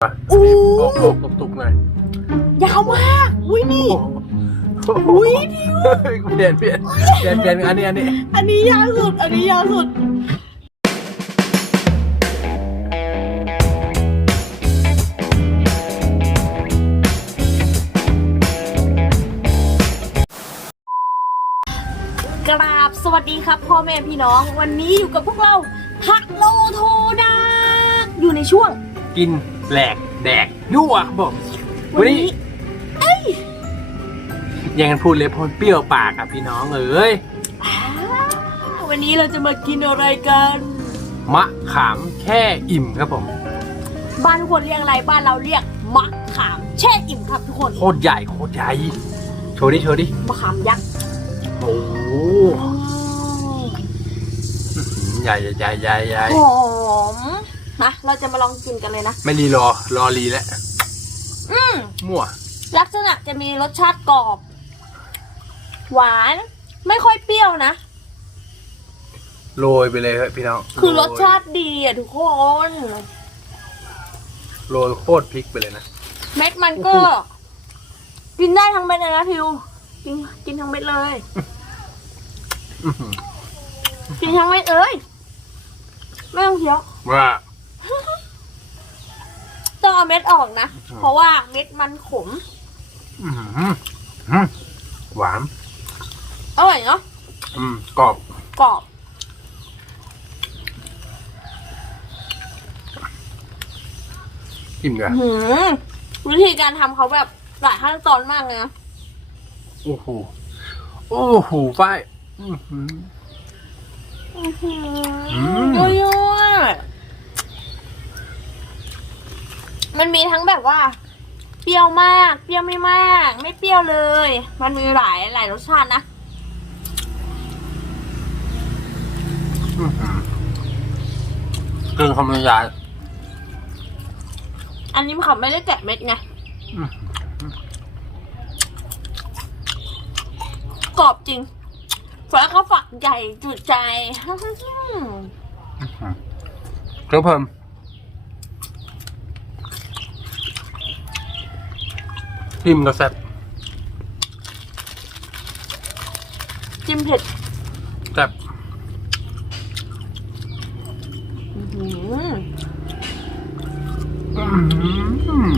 อู้ออกออกตุกๆหน่อยยาวมาก อุ้ยนี่โอ้โหอุ้ยดิวเปลี่ยนเปลี่ยนเปลี่ยนเปลี่ยนอันนี้อันนี้อันนี้ยาวสุด อันนี้ยาวสุดกราบสวัสดีครับพ่อแม่พี่น้อง วันนี้อยู่กับพวกเราทักโลโทดาอยู่ในช่วงกิน แหลกแดกยั่วบอกวันนี้ยังกันพูดเลยเพราะมันเปรี้ยวปากอะพี่น้องเอ้ยอ่าวันนี้เราจะมากินอะไรกัน มะขามแค่อิ่มครับผมบ้านทุกคนเรียกอะไรบ้านเราเรียกมะขามแช่อิ่มครับทุกคนโคตรใหญ่โคตรใหญ่โชว์ดิโชว์ดิมะขามยักษ์โอ้โหใหญ่ใหญ่ใหญ่ใหญ่หอม นะเราจะมาลองกินกันเลยนะ ไม่รีรอ รอรีแล้วอืมมั่ว ลักษณะจะมีรสชาติกรอบ หวานไม่ค่อยเปรี้ยวนะ โรยไปเลยครับพี่น้องคือรสโยชาติดีอะทุกคนโรยโคตรพริกไปเลยนะ เม็ดมันก็ กินได้ทั้งเม็ดเลยนะทิว กินกินทั้งเม็ดเลยอื้อหือกินทั้งเม็ดเอ้ยไม่ต้องเคี้ยวว่า ต้องเอาเม็ดออกนะ เพราะว่าเม็ดมันขม อื้อหืออื้อหวาน อร่อยเนาะ อืมกรอบ กรอบอิ่มเลยหืมวิธีการทำเขาแบบหลายขั้นตอนมากเลยนะโอ้โห โอ้โหฝ้ายอื้อหือ อื้อหือืมอยั่วๆ มันมีทั้งแบบว่า เปรี้ยวมาก เปรี้ยวไม่มาก ไม่เปรี้ยวเลย มันมีหลายหลายรสชาตินะอื้อหือเกินคำบรรยายอันนี้เขาไม่ได้แกะเม็ดไงอื้อกรอบจริงแล้วก็ฝักใหญ่จุใจเครื่องเพิ่ม พิมพ์ก็แซ่บจิ้มเผ็ดแซ่บอื้อหืออื้อหือ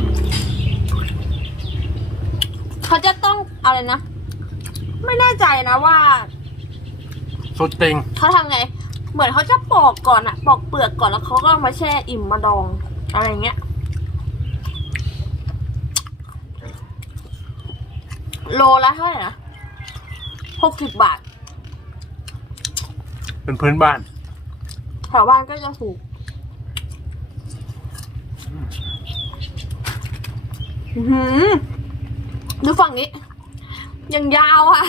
เขาจะต้องอะไรนะ ไม่แน่ใจนะว่า สุดเต็งเขาทำไง เหมือนเขาจะปอกก่อนอะปอกเปลือกก่อนแล้วเขาก็เอามาแช่อิ่มมาดอง อะไรเงี้ย โลละเท่าไหร่นะหกสิบบาท เป็นพื้นบ้าน แถวบ้านก็จะถูก อื้อหือดูฝั่งนี้ ยังยาวอะ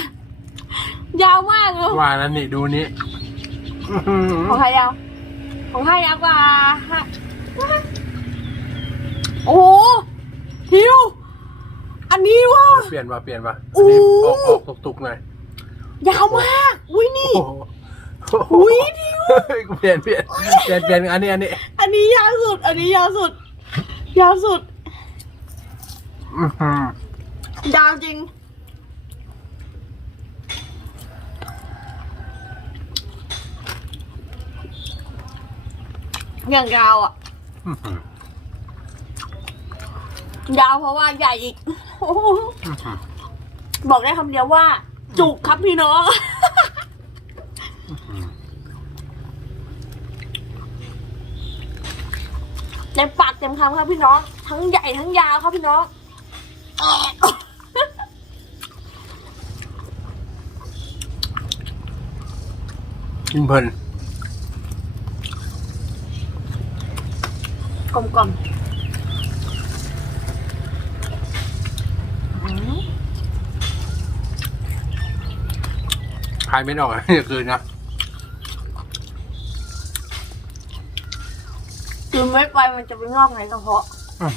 ยาวมากเลย ว่าแล้วนี่ดูนี่อื้อหือของใครยาว ของใครยาวกว่าฮะโอ้โหทิว อันนี้ว่า เปลี่ยนว่ะเปลี่ยนว่ะอู้อันนี้ออกออกตุกตุกๆหน่อยยาวมาก อุ้ยนี่ โอ้โหอุ้ยทิวเฮ้ยเปลี่ยนเปลี่ยนเปลี่ยนเปลี่ยนอันนี้อันนี้อันนี้ยาวสุด อันนี้ยาวสุด ยาวสุด อื้อหือยาวจริง อย่างยาวอะอื้อหือ ยาวเพราะว่าใหญ่อีกโอ้โหอื้อหือบอกได้คำเดียวว่า จุกครับพี่น้อง เต็มปากเต็มคำครับพี่น้อง ทั้งใหญ่ทั้งยาวครับพี่น้องกินเพลินกลมกล่อม คลายไม่ออกอะนี่คืนนะกินเม็ดไปมันจะไปงอกในกระเพาะอืม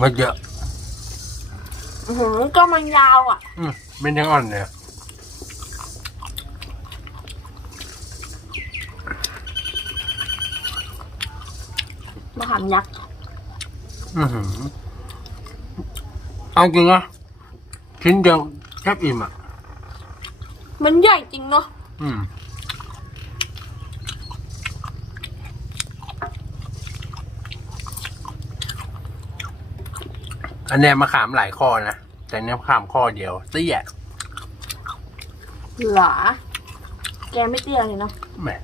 มันเยอะอื้อหือก็มันยาวอะอืมมันยังอ่อนเลย มะขามยักษ์อือหือเอาจริงอะชิ้นเดียวแทบอิ่มอะ มันใหญ่จริงเนาะอืม อันเนี้ยมะขามหลายข้อนะ แต่เนี้ยมะขามข้อเดียวเตี้ยเหรอแกไม่เตี้ยเลยเนาะแหม่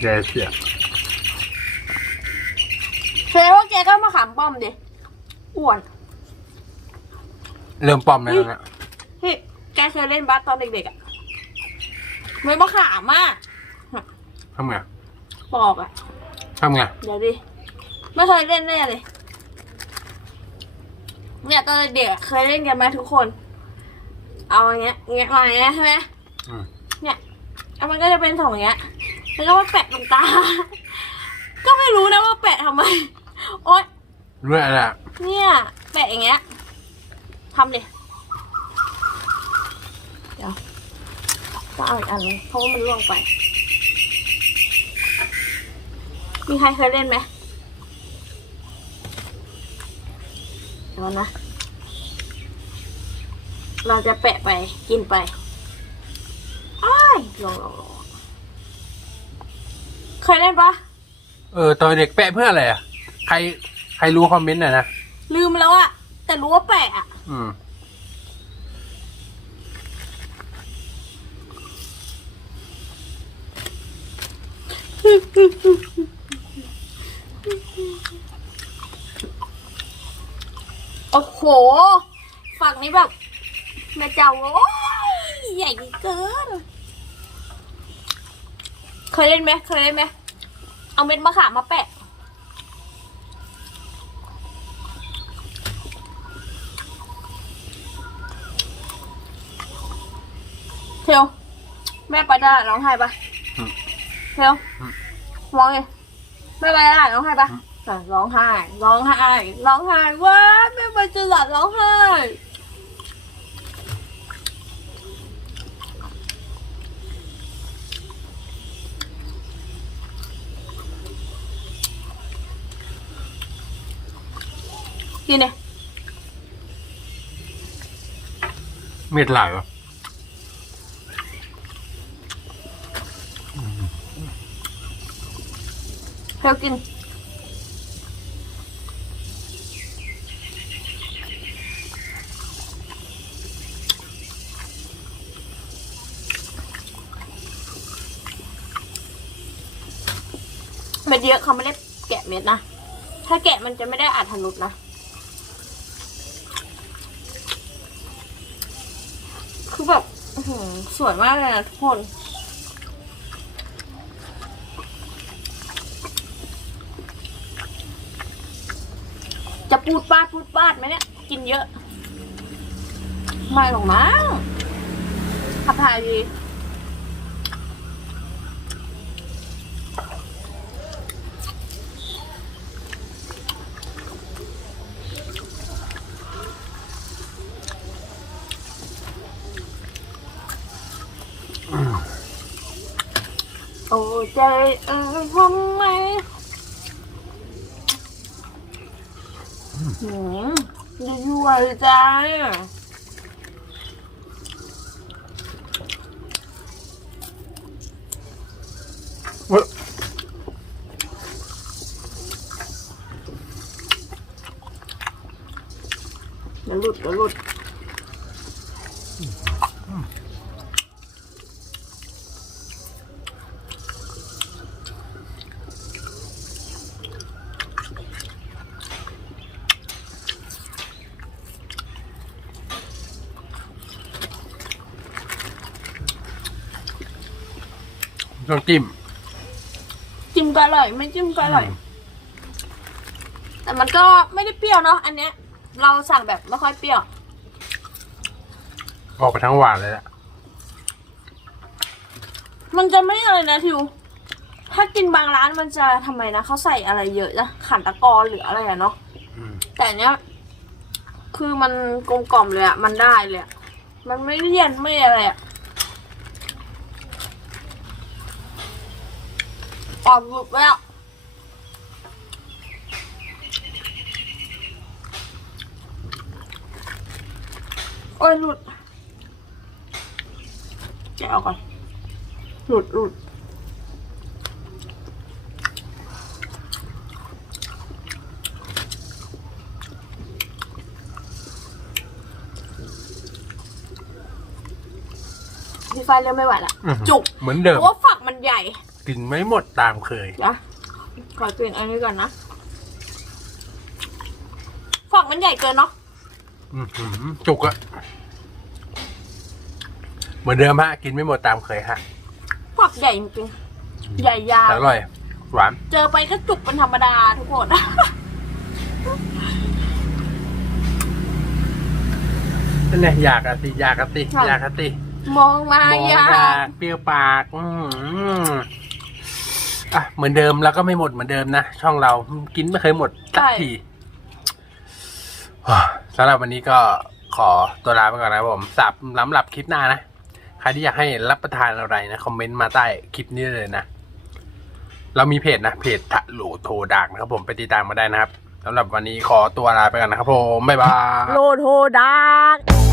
แกเสีย แสดงว่าแกก็มะขามป้อมดิอ้วนเริ่มปลอมแล้วนะเฮ้ยแกเคยเล่นบาสตอนเด็กๆอะไม่มะขามมากทำไงปอกอะทำไงเดี๋ยวดิไม่เคยเล่นแน่เลย เนี่ยตอนเด็กๆอะเคยเล่นกันไหมทุกคน เอาอย่างเงี้ยอย่างเงี้ยมาอย่างเงี้ยใช่ไหมอืม เนี่ยแล้วมันก็จะเป็นสองอย่างเงี้ยแล้วก็มาแปะตรงตา ก็ไม่รู้นะว่าแปะทำไม โอ๊ยด้วยอะไรอะเนี่ยแปะอย่างเงี้ยทำดิเดี๋ยวต้องเอาอีกอันนึงเพราะว่ามันล่วงไป มีใครเคยเล่นไหมเดี๋ยวนะ เราจะแปะไปกินไปอ้ายลองลองลองเคยเล่นปะเออตอนเด็กแปะเพื่ออะไรอะ ใครใครรู้คอมเมนต์หน่อยนะ ลืมแล้วอะแต่รู้ว่าแปะอะอืม โอ้โห ฝั่งนี้แบบแม่เจ้าโอ้ยใหญ่เกิน เคยเล่นไหมเคยเล่นไหมเอาเม็ดมะขามมาแปะ เทล แม่ไปได้ร้องไห้ปะอืมเทลร้องไงแม่ไปได้ร้องไห้ปะอะร้องไห้ ร้องไห้ ร้องไห้ว้าแม่ไปจะหลับร้องไห้กินเนี่ยเม็ดหลายวะ เทลกินเม็ดเยอะเขาไม่ได้แกะเม็ดนะ ถ้าแกะมันจะไม่ได้อัดทะลุนะ คือแบบสวยมากเลยนะทุกคน จะปูดปาดปูดปาดไหมเนี่ย กินเยอะ ไม่หรอกมั้งขับถ่ายดีโอ้ใจเออทำไม หืมยั่วๆเลยจ้าเว้ยเดี๋ยวหลุดเดี๋ยวหลุด ต้องจิ้ม จิ้มก็อร่อย ไม่จิ้มก็อร่อยแต่มันก็ไม่ได้เปรี้ยวเนาะอันเนี้ย เราสั่งแบบไม่ค่อยเปรี้ยว ออกไปทั้งหวานเลยแหละมันจะไม่อะไรนะทิว ถ้ากินบางร้านมันจะทำไมนะเขาใส่อะไรเยอะนะขันตะกอนหรืออะไรอะเนาะ อืมแต่เนี้ย คือมันกลมกล่อมเลยอะมันได้เลยอะมันไม่เลี่ยนไม่อะไรอะ ออกหลุดแล้วโอ้ยหลุดแกะออกก่อนหลุดหลุดพี่ฟ้าเริ่มไม่ไหวละอื้อหือจุก เหมือนเพเดิมราะว่าฝักมันใหญ่ กินไม่หมดตามเคยเดี๋ยวขอเปลี่ยนอันนี้ก่อนนะฝักมันใหญ่เกินเนาะ อื้อหือจุกอะเหมือนเดิมฮะ กินไม่หมดตามเคยฮะฝักใหญ่จริงๆใหญ่ยาว แต่อร่อย หวาน เจอไปก็จุกเป็นธรรมดาทุกคน นั่นแหละอยากอะสิอยากอะสิค่ะ อยากอะสิมองมามองยาอยากเปรี้ยวปาก อืมอ่ะเหมือนเดิมแล้วก็ไม่หมดเหมือนเดิมนะ ช่องเรากินไม่เคยหมดสักทีสำหรับวันนี้ก็ขอตัวลาไปก่อนนะครับผมสับล้ำหลับคลิปหน้านะ ใครที่อยากให้รับประทานอะไรนะ คอมเมนต์มาใต้คลิปนี้เลยนะ เรามีเพจนะ เพจทะโหลโทดักนะครับผมไปติดตามมาได้นะครับสำหรับวันนี้ขอตัวลาไปก่อนนะครับผม บ๊ายบาย โลโทดัก